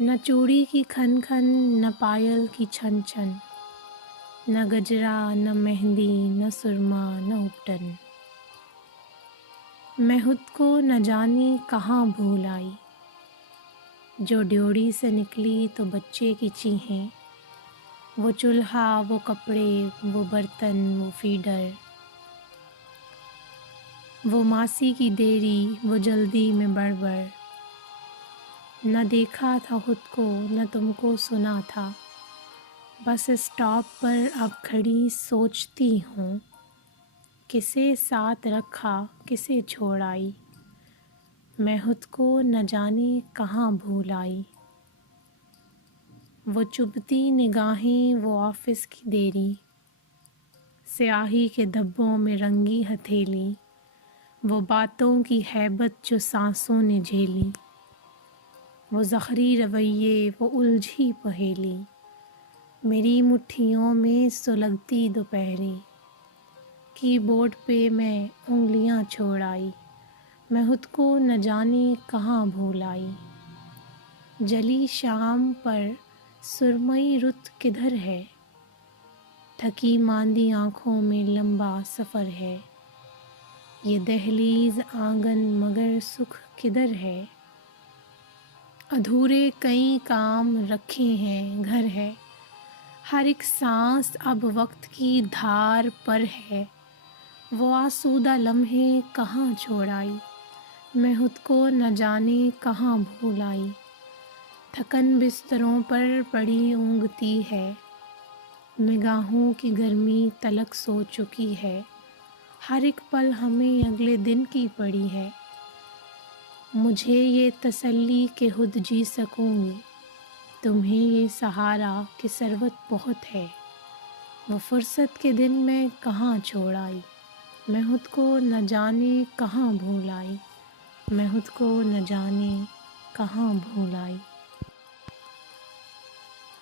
न चूड़ी की खन खन, न पायल की छन छन, न गजरा न मेहंदी न सुरमा न उपटन। मैं खुद को न जाने कहाँ भूल आई, जो ड्योढ़ी से निकली तो बच्चे की चीखें। वो चूल्हा, वो कपड़े, वो बर्तन, वो फीडर, वो मासी की देरी, वो जल्दी में बड़बड़। न देखा था खुद को न तुमको सुना था, बस स्टॉप पर अब खड़ी सोचती हूँ, किसे साथ रखा किसे छोड़ आई। मैं खुद को न जाने कहाँ भूल आई। वो चुभती निगाहें, वो ऑफिस की देरी, स्याही के धब्बों में रंगी हथेली, वो बातों की हैबत जो सांसों ने झेली, वो ज़ख़री रवैये, वो उलझी पहेली, मेरी मुट्ठियों में सुलगती दोपहरी। कीबोर्ड पे मैं उंगलियां छोड़ आई, मैं खुद को न जाने कहाँ भूल आई। जली शाम पर सुरमई रुत किधर है, थकी मांदी आँखों में लंबा सफ़र है। ये दहलीज़ आंगन मगर सुख किधर है, अधूरे कई काम रखे हैं घर है। हर एक सांस अब वक्त की धार पर है, वो आसूदा लम्हे कहाँ छोड़ आई। मैं खुद को न जाने कहाँ भूल आई। थकन बिस्तरों पर पड़ी ऊँघती है, निगाहों की गर्मी तलक सो चुकी है। हर एक पल हमें अगले दिन की पड़ी है। मुझे ये तसल्ली कि खुद जी सकूँगी, तुम्हें ये सहारा कि सरवत बहुत है। वो फुर्सत के दिन मैं कहाँ छोड़ आई, मैं खुद को न जाने कहाँ भूल आई। मैं खुद को न जाने कहाँ भूल आई।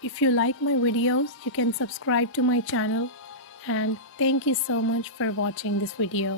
If you like my videos, you can subscribe to my channel, and thank you so much for watching this video.